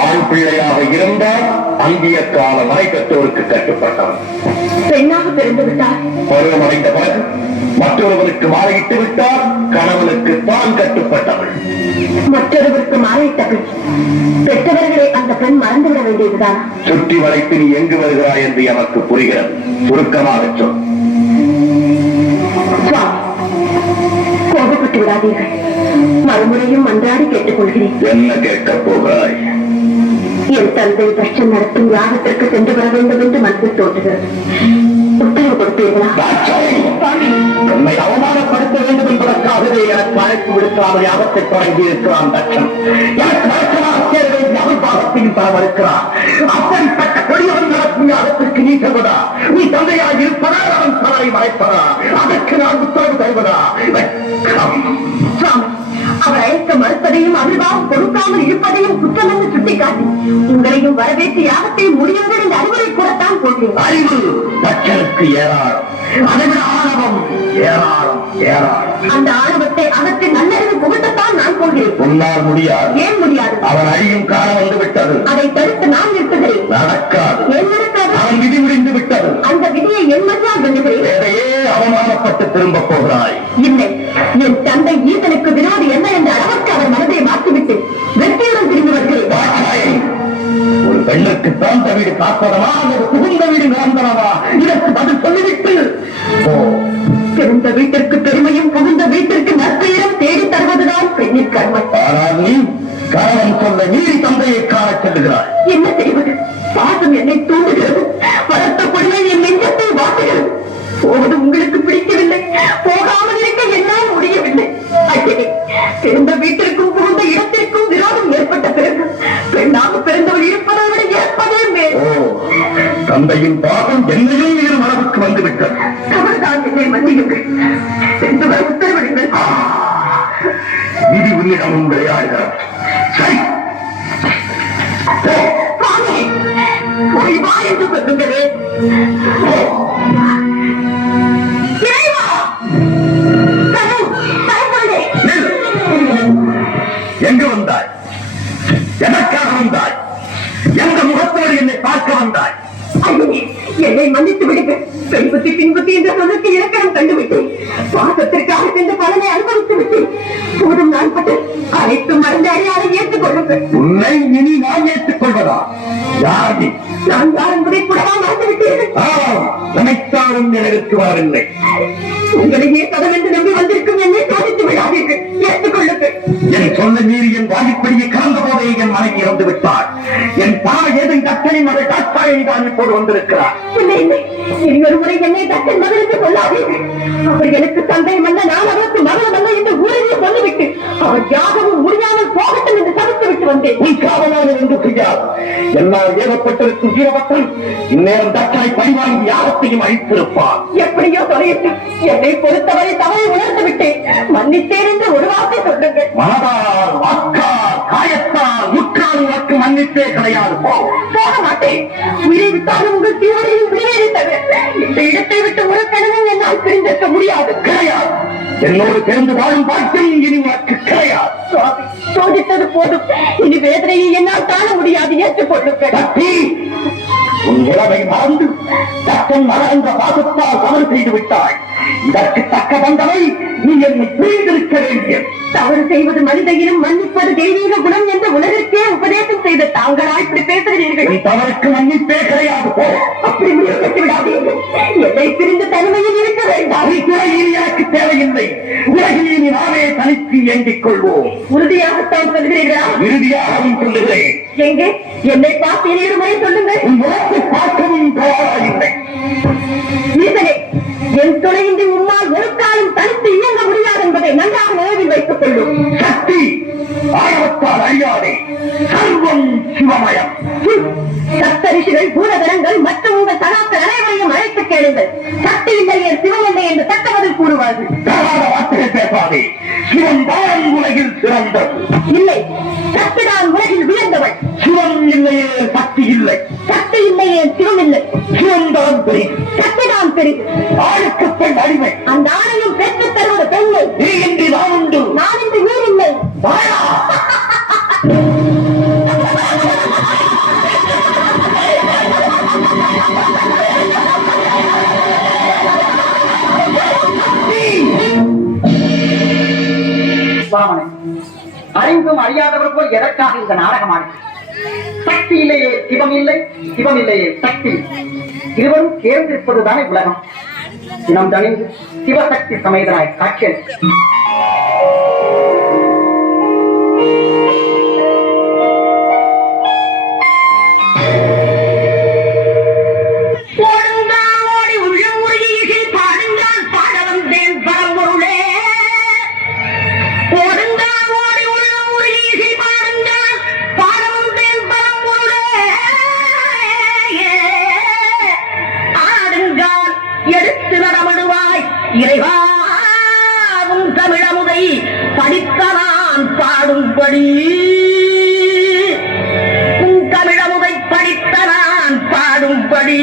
ஆண் பிள்ளையாக இருந்தால் அங்கிய கால மனை பெற்றோருக்கு கட்டுப்பட்டவன். பெண்ணாக பிறந்து விட்டார். பருவம் அடைந்த பிறகு மற்றொருவருக்கு மாலையிட்டு விட்டால் கணவனுக்கு தான் கட்டுப்பட்டவள். மற்றொருவருக்கு மாலையிட்ட பெண் பெற்றவர்களை அந்த பெண் மறந்துவிட வேண்டியதுதான். சுற்றி வளைத்து நீ எங்கு வருகிறாய் என்று எனக்கு புரிகிறது. சுருக்கமாக சொல். கோபப்பட்டு விடாதீர்கள். மறுமுறையும் மன்றாடி கேட்டுக் கொள்கிறேன். என்ன கேட்கப் போகிறாய்? என் தந்தை தர்ஷன் நடத்தும் யாகத்திற்கு சென்று வர வேண்டும் என்று மனதில் தோன்றுகிறது. உத்தரவு கொடுப்பீர்களா? என்னை அவமானப்படுத்த வேண்டும் என்பதற்காகவே எனக்கு அழைப்பு விடுக்காமல் யாகத்தை தொடங்கி இருக்கிறான் தட்சன். எனக்கு அவர்பாகத்தையும் தர மறுக்கிறான். அப்படிப்பட்ட கொடியவன் நடக்கும் யாகத்திற்கு நீ செல்வதா? நீ தந்தையாக இருப்பதா? அவன் தலை மறைப்பதா? அதற்கு நான் உத்தரவு தருவதா? அவர் அழைக்க மறுப்பதையும் அபிர்வாகம் கொடுக்காமல் இருப்பதையும் குற்றம் என்று சுட்டிக்காட்டி உங்களையும் வரவேற்று யாகத்தை முடியுங்கள் என்ற அறிவுரை கூடத்தான் போகிறேன். அறிவு தட்சனுக்கு ஏராளம், அதைவிட ஆணவம் ஏராளம் ஏராளம். அந்த ஆணவத்தை அகற்றி நல்லறிவு புகட்டத்தான் நான் போகிறேன். உன்னால் முடியாது. ஏன் முடியாது? அவன் அழியும் காலம் வந்து விட்டது. அதை தடுத்து நான் நிறுத்துகிறேன். நடக்காது. ஏன் நடக்காது? அவன் விதி முடிந்து விட்டது. அந்த விதியை என் மதியால் வெல்லுகிறேன். வேறையே அவமானப்பட்டு திரும்ப போகிறாய். இல்லை, என் தந்தை ஈசனுக்கு விரோதி என்ன என்ற அளவுக்கு அவர் மனதை மாற்றிவிட்டு வெற்றியுடன் திரும்பி வருகிறேன். ஒரு பெண்ணுக்கு பிறந்த வீடு காப்பதமா, ஒரு புகுந்த வீடு நிரந்தரமா? இதற்கு பதில் சொல்லிவிட்டு பிறந்த வீட்டிற்கு பெருமையும் புகுந்த வீட்டிற்கு நற்பெயரும் தேடி தருவதுதான் பெண்ணின் கர்மம். ஆனால் நீ கணவன் சொல்ல நீதி தந்தையை காண செல்லுகிறாய். என்ன செய்வது? பாசம் என்னை தூண்டுகிறது. வளர்த்த பொழுது என் நெஞ்சத்தை வாட்டுகிறது. போவது உங்களுக்கு பிடிக்கவில்லை, போகாமல் இருக்க என்னால் முடியவில்லை. பிறந்த வீட்டிற்கும் புகுந்த இடத்திற்கும் விரோதம் ஏற்பட்ட பிறகு பெண்ணாக பிறந்தவள் இருப்பதை விட ஏற்பதே மேல். தந்தையின் பாகம் என்னையும் இரு மனதுக்கு வந்துவிட்டது. தவறுதான், என்னை மன்னியுங்கள். சென்று வர உத்தரவிடுங்கள். விதி உன்னிடமும் விளையாடுகிறார். சரி, போய் வா என்று சொல்லுங்களே. எங்கு வந்தாய்? எனக்காக வந்தாய்? எந்த முகத்தோடு என்னை பார்க்க வந்தாய்? என்னை மன்னித்து விடுங்க. பெண் புத்தி பின் புத்தி என்ற சொல்லுக்கு இலக்கணம் கண்டுவிட்டேன். பாசத்திற்காக சென்ற பலனை அனுபவித்து விட்டேன். போதும், நான் பட்டு அனைத்து மறந்து அறியாதை ஏற்றுக் கொள்ளுங்கள். உன்னை இனி நான் ஏற்றுக் கொள்வதா? யாரி நான் யார் என்பதை கூடவா மறந்து விட்டீர்கள்? நினைத்தாலும் நினைவுக்கு வரவில்லை. உங்களையே கதவென்று நம்பி வந்திருக்கும் என்னை சோதித்து விடாதீர்கள். ஏற்றுக் கொள்ளுங்கள். என் சொல்ல மீறி என் வாய்ப்படியை கலந்த போதே என் மனைவி இறந்து விட்டார். என் தாய் ஏதும் தட்டனின் மகள் காட்சாயணி தான் இப்போது வந்திருக்கிறார். இல்லை இல்லை, இனி ஒரு முறை என்னை தட்டன் மகளுக்கு சொல்லாதீர்கள். அவர் எனக்கு தந்தை மன்ன, நான் அவருக்கு மகள் அல்ல என்று ஊரையே சொல்லிவிட்டு அவர் யாகவும் முடியாமல் போகட்டும் என்று சமைத்து விட்டு வந்தேன். நீ காவலான என்று செய்யாது. என்னால் ஏவப்பட்டிருக்கும் வீரபத்தன் இந்நேரம் தட்டனை பழிவாங்கி யாகத்தையும் அழித்திருப்பார். எப்படியோ தொலையிட்டு என்னை பொறுத்தவரை தவறை உணர்ந்து விட்டேன். மன்னித்தேன் என்று ஒரு வார்த்தை சொல்லுங்கள். மனதால், வாக்கால், காயத்தால், முற்றால் உனக்கு மன்னிப்பே கிடையாது. போக மாட்டேன். உயிரை விட்டாலும் உங்கள் தீவிரையும் விடுவேறே தவிர இந்த இடத்தை விட்டு ஒரு கணவன் என்னால் பிரிந்திருக்க முடியாது. கிடையாது. என்னோடு சேர்ந்து வாழும் பாக்கியம் இனி உனக்கு கிடையாது. சோதித்தது போதும். இனி வேதனையை என்னால் காண முடியாது. ஏற்றுக்கொள்ளுங்கள். உன் இளவை மறந்து தத்தன் மலர்ந்த பாசத்தால் தவறு செய்து விட்டாய். இதற்கு தக்க வந்தவை நீ என்னை புரிந்திருக்க வேண்டியது. தவறு செய்வது மனித இனம், மன்னிப்பது தெய்வீக குணம் என்று உலகிற்கே உபதேசம் செய்த தாங்களா இப்படி பேசுகிறீர்கள்? நீ தவறுக்கு மன்னிப்பே கிடையாது. போ. அப்படி முயற்சி விடாதீர்கள். என்னை பிரிந்து தனிமையில் இருக்க வேண்டாம். நீ துறையில் எனக்கு தேவையில்லை. உலகில் நீ நாமே தனித்து இயங்கிக் கொள்வோம். உறுதியாகத்தான் சொல்கிறீர்களா? இறுதியாகவும் சொல்லுகிறேன். எங்கே என்னை பார்த்து இரு முறை சொல்லுங்கள். உன் முகத்தை பார்க்கவும் தயாராயில்லை. ஈசனே, என் துணையின்றி உன்னால் ஒரு காலம் தனித்து இயங்க முடியாது என்பதை நன்றாக நினைவில் வைத்துக் கொள்ளும். சக்தி ஆழத்தால் அழியாதே. சர்வம் சிவமயம். சப்தரிஷிகள், பூதகணங்கள் மற்றும் உங்கள் சகாக்கள் அனைவரையும் அழைத்து கேளுங்கள். சக்தி இல்லையே சிவம் இல்லை என்று தக்க பதில் கூறுவார்கள். வார்த்தைகள் பேசாதே. சிவன் தான் உலகில் சிறந்தது. இல்லை, சக்தி தான் உலகில் வியந்தவள். சிவம் இல்லையே சக்தி இல்லை. சக்தி இல்லையே சிவம் இல்லை. சிவம் தான் பெரிது. சக்தி தான் பெரிது. ஆளுக்கு பெண் அடிமை. அந்த ஆணையும் பெற்று தருவது பெண்ணை. நீ இன்றி நான் உண்டு. நான் இன்று நீர் இல்லை. என்பதற்காக இந்த நாடகமானது. சக்தி இல்லையே சிவம் இல்லை, சிவம் இல்லையே சக்தி, இருவரும் சேர்ந்திருப்பதுதானே உலகம். தினம் தணிந்து சிவசக்தி சமேதனாய் காட்சி இறைவாவும் தமிழமுதை படித்த நான் பாடும்படி, தமிழமுதை படித்த நான் பாடும்படி